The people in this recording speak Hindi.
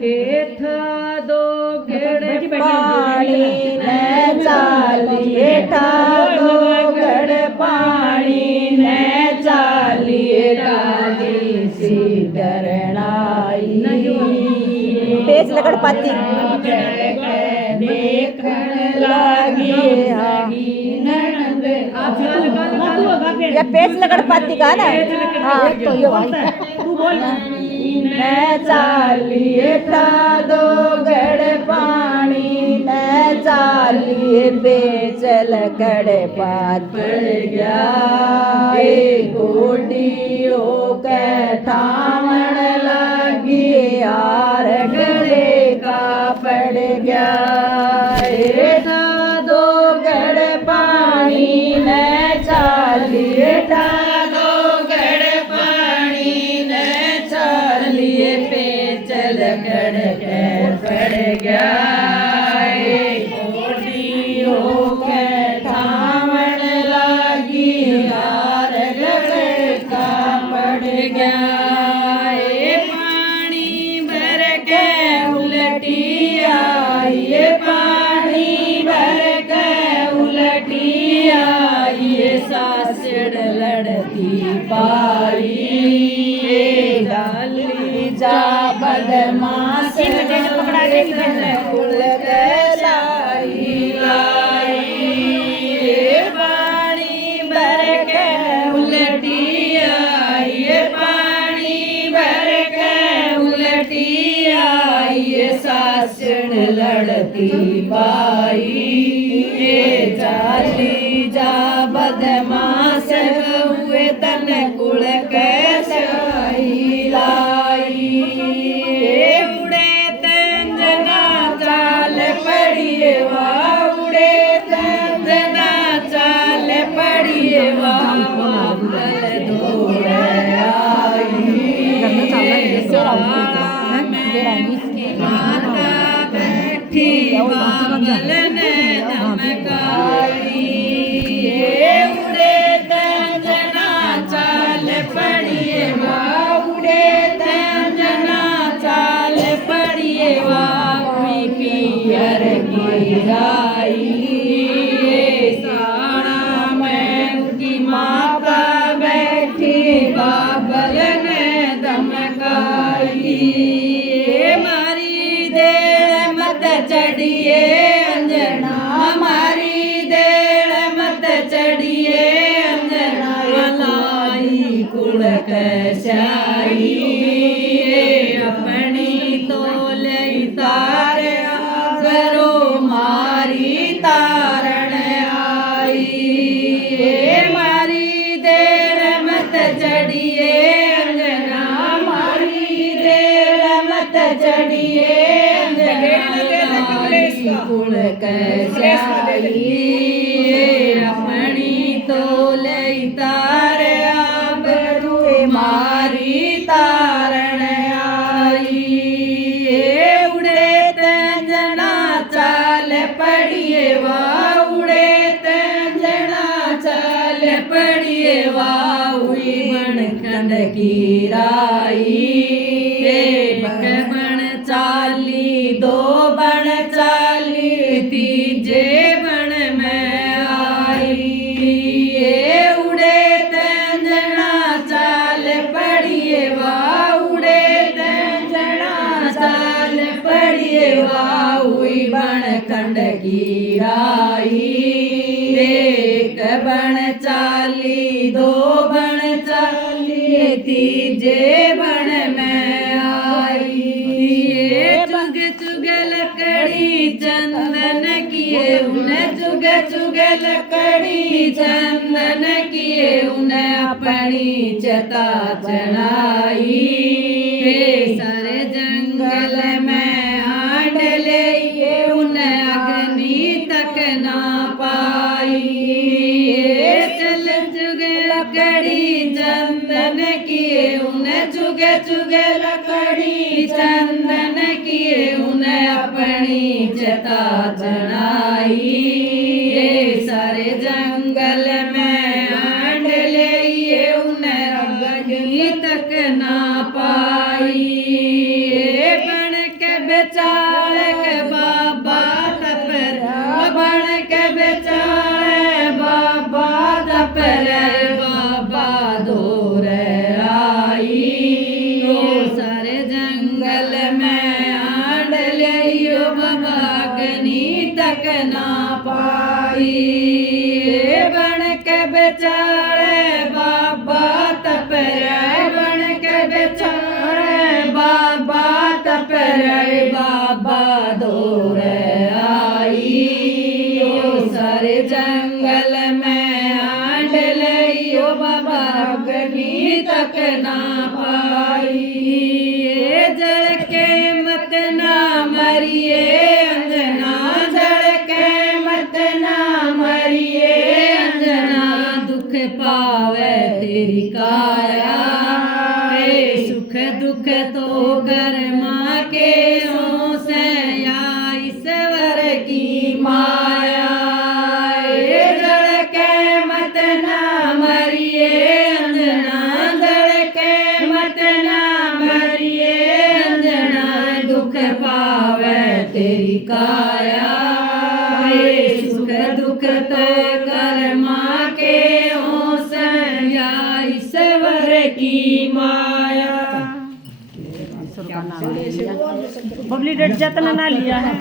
हेठ दो गड़ पानी ने चाली, हेठा दो गड़ पानी ने चाली, राधी सी डरनाई। पेच लगड़ पाती देखण लागी या पेच लगड़ पाती का ना। हाँ तो ये भाई तू बोल न चालिए था दो गड़ पानी न चालिए बेच लकड़ पात पड़ गया गोटियों के ठामण लगी यार गड़े का पड़ गया। था दो गड़ पानी न चालिए था दो गड़ पानी न चालिए पेचल गड़ के पड़ गया गोटियों के ठामण लगी यार गड़ का पड़ गया। पानी भर के उलटी आई, पानी भर के उलटी आई, सासड़ लड़ती पाई डाली जा बदमाश कुल लाई पानी भर के उलटी आई, पानी भर के उलटी आई, सासड़ लड़ती पाई चाली जा बदमाश हुए तन कुल कैसे लाई। उड़े तंजना चाल पड़िए वाह, उड़े तंजना चाल पड़िए वाह, मंगल दौड़ आई माता बैठी बाबल ने धमकाई। उड़े तंजना चाल पड़िए वाह, उड़े तंजना चाल पड़िए वाह, कोई पियर गिराई साड़ा में उनकी माता बैठी बाबल ने धमकाई। मारी देड़ मत चढ़िए अंजना, मारी देड़ मत चढ़िए अंजना, लाई कुल कैसाई अपनी तोले तार करो मारी तारण आई। मारी देड़ मत चढ़िए अंजना, मारी देड़ मत चढ़िए कुल कैसाई अपनी तोले तार बड़ुए मारी तारण आई। उड़े तंजना चाल पड़िए वाह, उड़े तंजना चाल पड़िए वाह, हुई बन खंड की राई बन चाली दो बन चाली तीजे बन में आई। उड़े तंजना चाल पड़िए वाह, उड़े तंजना चाल पड़िए वाह, हुई बन खंड की राई एक बन चाली दो बन चाली तीजे बन में आई। चुग चुग लकड़ी चंदन किए उन्हें, चुग चुग लकड़ी चंदन किए उन्हें, अपनी चता चढ़ाई सारे जंगल में आंड ले उन्हें अग्नि तक ना पाई। चल चुग लकड़ी चंदन किए उन्हें, चुग चुग लकड़ी चंदन किए उन्हें, अपनी चता चढ़ाई सारे जंगल में आंड ले उन्हें अग्नि तक ना पाई। रे बाबा दूर आई सारे जंगल में आंड लियो बाबा गनी तक ना पाई ये जड़ के मत ना मरिए अंजना जड़ के मत ना मरिए अंजना दुख पावे तेरी काया सुख दुख तो कर्मा के से या ईश्वर की माया ये जड़ के मत ना मरिए अंजना जड़ के मत ना मरिए अंजना दुख पावे तेरी काया सुख दुख तो कर्मा के से या ईश्वर की माया। बबली डेट जतन ना लिया है।